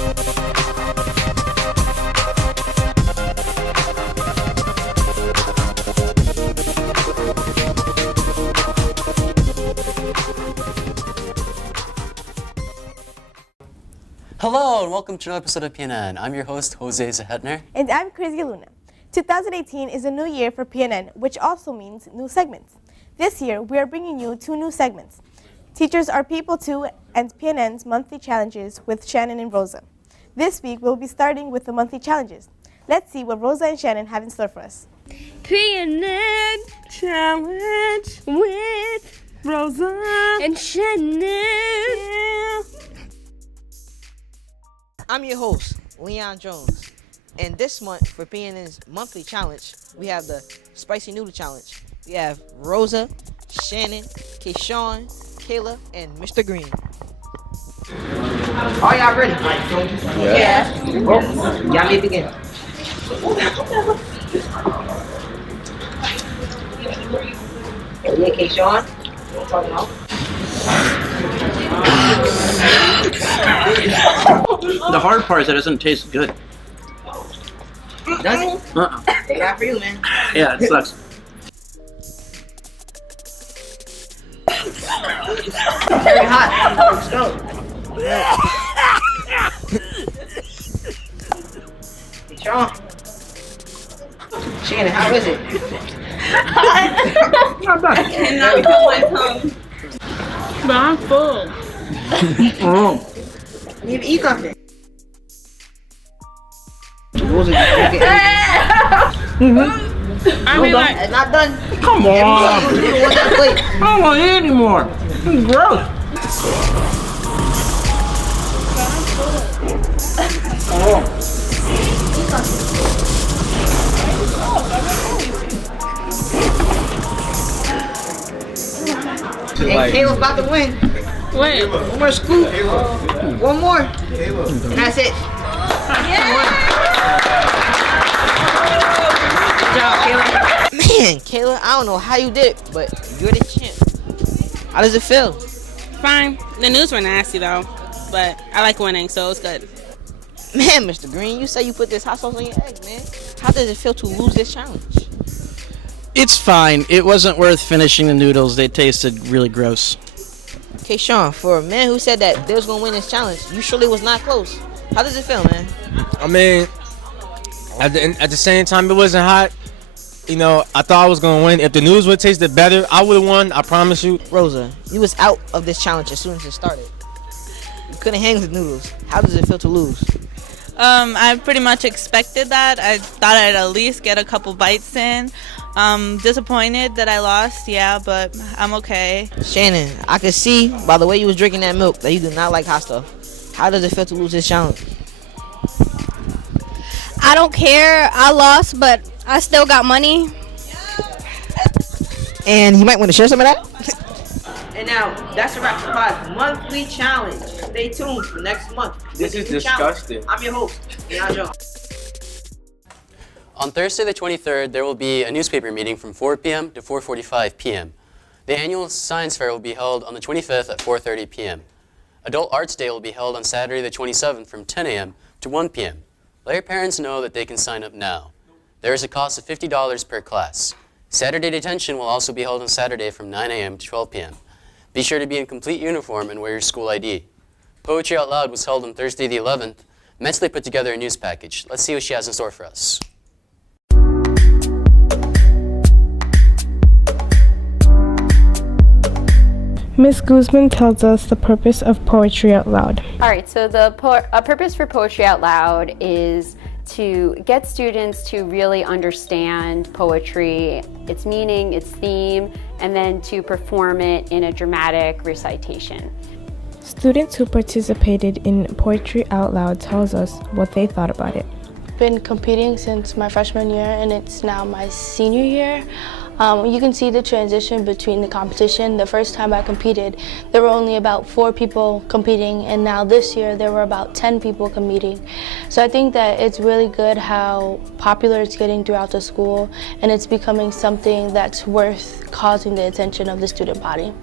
Hello and welcome to another episode of PNN. I'm your host, Jose Zahetner. And I'm Crazy Luna. 2018 is a new year for PNN, which also means new segments. This year, we are bringing you 2 new segments. Teachers Are People Too and PNN's monthly challenges with Shannon and Rosa. This week, we'll be starting with the monthly challenges. Let's see what Rosa and Shannon have in store for us. PNN challenge with Rosa and Shannon. Yeah. I'm your host, Leon Jones, and this month for PNN's monthly challenge, we have the Spicy Noodle Challenge. We have Rosa, Shannon, Kayshawn, Kayla, and Mr. Green. Are y'all ready? Yeah. Oh, y'all may begin. Yeah, Kayshawn. The hard part is that it doesn't taste good. Does it? They got for you, man. Yeah, it sucks. Very hot. Let's go. Sean. Shannon, how is it? Not bad. I cannot feel my tongue. But I'm full. Oh. You need to eat something. Rosa, you drinking anything? I mean, like, It's not done. Come on. I I don't want to eat anymore. It's gross. And Caleb's about to win. wait. One more scoop. One more. And that's it. Good job, Caleb. Man, Kayla, I don't know how you did it, but you're the champ. How does it feel? Fine. The news were nasty, though. But I like winning, so it's good. Man, Mr. Green, you say you put this hot sauce on your eggs, man. How does it feel to lose this challenge? It's fine. It wasn't worth finishing the noodles. They tasted really gross. Okay, Sean, for a man who said that they was going to win this challenge, you surely was not close. How does it feel, man? I mean, at the same time, it wasn't hot. You know, I thought I was going to win. If the noodles would have tasted better, I would have won. I promise you. Rosa, you was out of this challenge as soon as it started. You couldn't hang with the noodles. How does it feel to lose? I pretty much expected that. I thought I'd at least get a couple bites in. Disappointed that I lost, yeah, but I'm okay. Shannon, I could see by the way you was drinking that milk that you do not like hot stuff. How does it feel to lose this challenge? I don't care. I lost, but I still got money. And you might want to share some of that. And now, that's a wrap for my monthly challenge. Stay tuned for next month. This is disgusting. I'm your host, Leon Jones. On Thursday the 23rd, there will be a newspaper meeting from 4 p.m. to 4:45 p.m. The annual science fair will be held on the 25th at 4:30 p.m. Adult Arts Day will be held on Saturday the 27th from 10 a.m. to 1 p.m. Let your parents know that they can sign up now. There is a cost of $50 per class. Saturday detention will also be held on Saturday from 9 a.m. to 12 p.m. Be sure to be in complete uniform and wear your school ID. Poetry Out Loud was held on Thursday the 11th. Mentally put together a news package. Let's see what she has in store for us. Ms. Guzman tells us the purpose of Poetry Out Loud. All right, so the purpose for Poetry Out Loud is to get students to really understand poetry, its meaning, its theme, and then to perform it in a dramatic recitation. Students who participated in Poetry Out Loud tells us what they thought about it. Been competing since my freshman year and it's now my senior year. You can see the transition between the competition. The first time I competed, there were only about 4 people competing, and now this year there were about 10 people competing. So I think that it's really good how popular it's getting throughout the school, and it's becoming something that's worth causing the attention of the student body.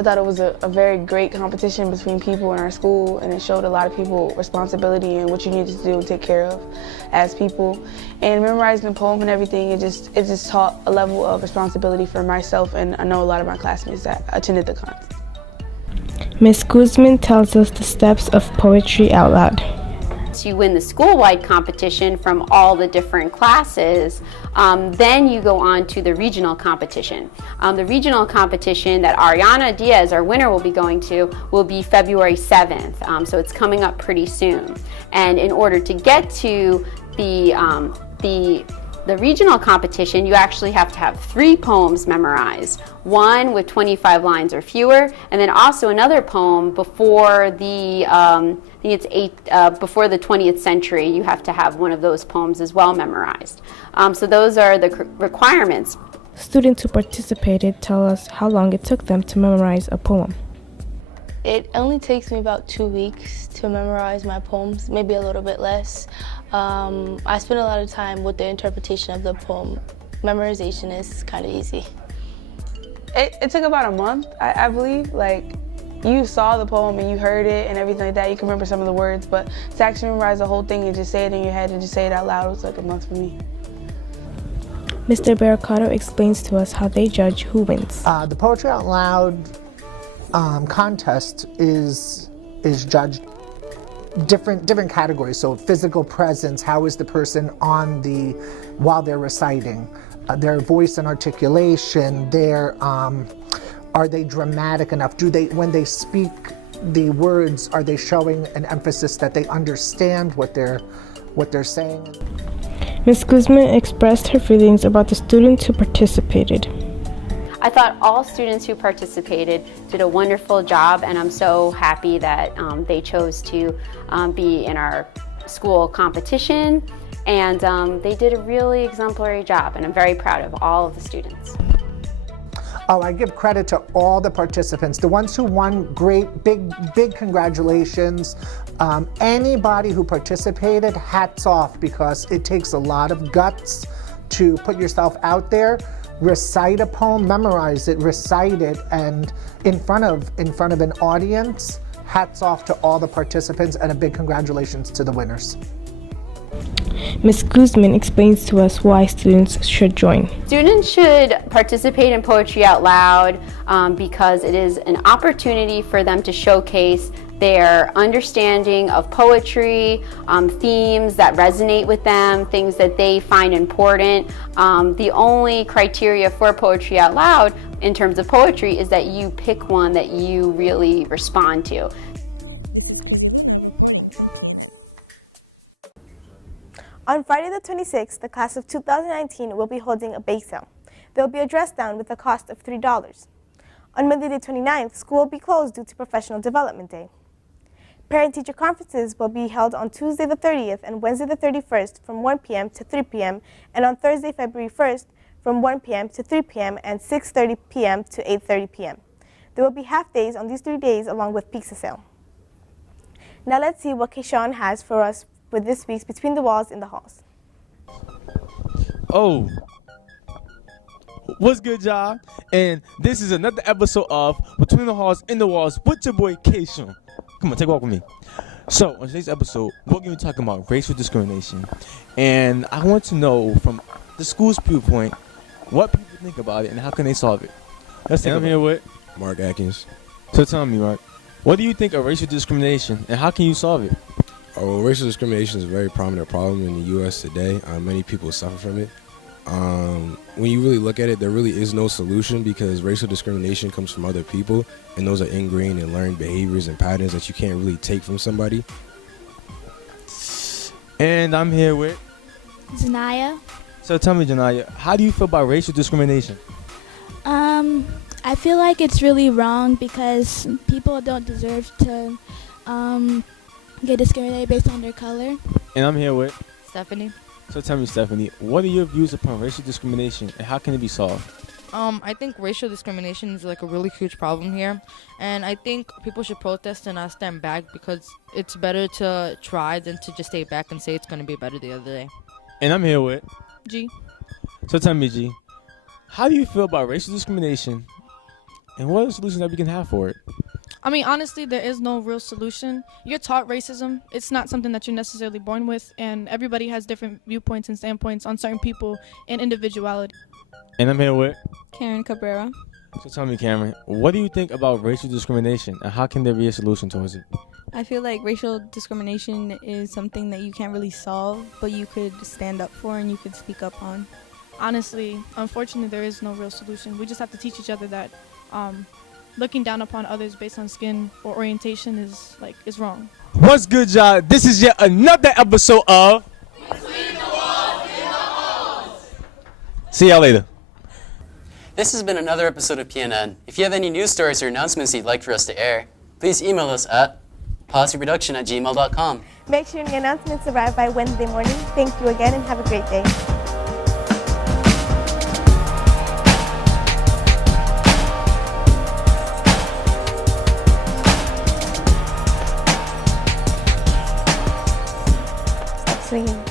I thought it was a very great competition between people in our school, and it showed a lot of people responsibility and what you needed to do and take care of as people. And memorizing the poem and everything, it just taught a level of responsibility for myself, and I know a lot of my classmates that attended the contest. Ms. Guzman tells us the steps of poetry out loud. You win the school-wide competition from all the different classes, then you go on to the regional competition. The regional competition that Ariana Diaz, our winner, will be going to will be February 7th, so it's coming up pretty soon. And in order to get to the regional competition, you actually have to have 3 poems memorized, one with 25 lines or fewer, and then also another poem before the before the 20th century. You have to have one of those poems as well memorized. So those are the requirements. Students who participated tell us how long it took them to memorize a poem. It only takes me about 2 weeks to memorize my poems, maybe a little bit less. I spend a lot of time with the interpretation of the poem. Memorization is kind of easy. It took about a month, I believe. Like, you saw the poem and you heard it and everything like that. You can remember some of the words, but to actually memorize the whole thing and just say it in your head and just say it out loud was like a month for me. Mr. Barricato explains to us how they judge who wins. The Poetry Out Loud contest is judged different categories. So physical presence, how is the person while they're reciting, their voice and articulation, are they dramatic enough? When they speak the words, are they showing an emphasis that they understand what they're saying? Ms. Guzman expressed her feelings about the students who participated. I thought all students who participated did a wonderful job, and I'm so happy that they chose to be in our school competition, and they did a really exemplary job, and I'm very proud of all of the students. Oh, I give credit to all the participants. The ones who won, great, big congratulations. Anybody who participated, hats off, because it takes a lot of guts to put yourself out there, recite a poem, memorize it, recite it, and in front of an audience. Hats off to all the participants, and a big congratulations to the winners. Ms. Guzman explains to us why students should join. Students should participate in Poetry Out Loud because it is an opportunity for them to showcase their understanding of poetry, themes that resonate with them, things that they find important. The only criteria for Poetry Out Loud in terms of poetry is that you pick one that you really respond to. On Friday the 26th, the class of 2019 will be holding a bake sale. There will be a dress down with a cost of $3. On Monday the 29th, school will be closed due to Professional Development Day. Parent-teacher conferences will be held on Tuesday the 30th and Wednesday the 31st from 1 p.m. to 3 p.m. and on Thursday, February 1st from 1 p.m. to 3 p.m. and 6:30 p.m. to 8:30 p.m. There will be half days on these 3 days along with pizza sale. Now let's see what Keyshawn has for us with this week's Between the Walls in the Halls. Oh, what's good, y'all? And this is another episode of Between the Halls in the Walls with your boy Keyshawn. Come on, take a walk with me. So, on today's episode, we're going to be talking about racial discrimination. And I want to know from the school's viewpoint what people think about it and how can they solve it. I'm here with Mark Atkins. So tell me, Mark, what do you think of racial discrimination and how can you solve it? Well, racial discrimination is a very prominent problem in the U.S. today. Many people suffer from it. When you really look at it, there really is no solution because racial discrimination comes from other people, and those are ingrained and learned behaviors and patterns that you can't really take from somebody. And I'm here with Zanaya. So tell me, Janaya, how do you feel about racial discrimination? I feel like it's really wrong because people don't deserve to get discriminated based on their color. And I'm here with Stephanie. So tell me, Stephanie, what are your views upon racial discrimination and how can it be solved? I think racial discrimination is like a really huge problem here, and I think people should protest and not stand back because it's better to try than to just stay back and say it's going to be better the other day. And I'm here with G. So tell me, G, how do you feel about racial discrimination And what are the solutions that we can have for it? I mean, honestly, there is no real solution. You're taught racism. It's not something that you're necessarily born with, and everybody has different viewpoints and standpoints on certain people and individuality. And I'm here with Karen Cabrera. So tell me, Cameron, what do you think about racial discrimination and how can there be a solution towards it? I feel like racial discrimination is something that you can't really solve, but you could stand up for and you could speak up on. Honestly, unfortunately, there is no real solution. We just have to teach each other that looking down upon others based on skin or orientation is wrong. What's good, y'all? This is yet another episode of Between the Walls and the Halls. See y'all later. This has been another episode of PNN. If you have any news stories or announcements you'd like for us to air, please email us at policyproduction@gmail.com. Make sure your announcements arrive by Wednesday morning. Thank you again and have a great day. Stop swinging.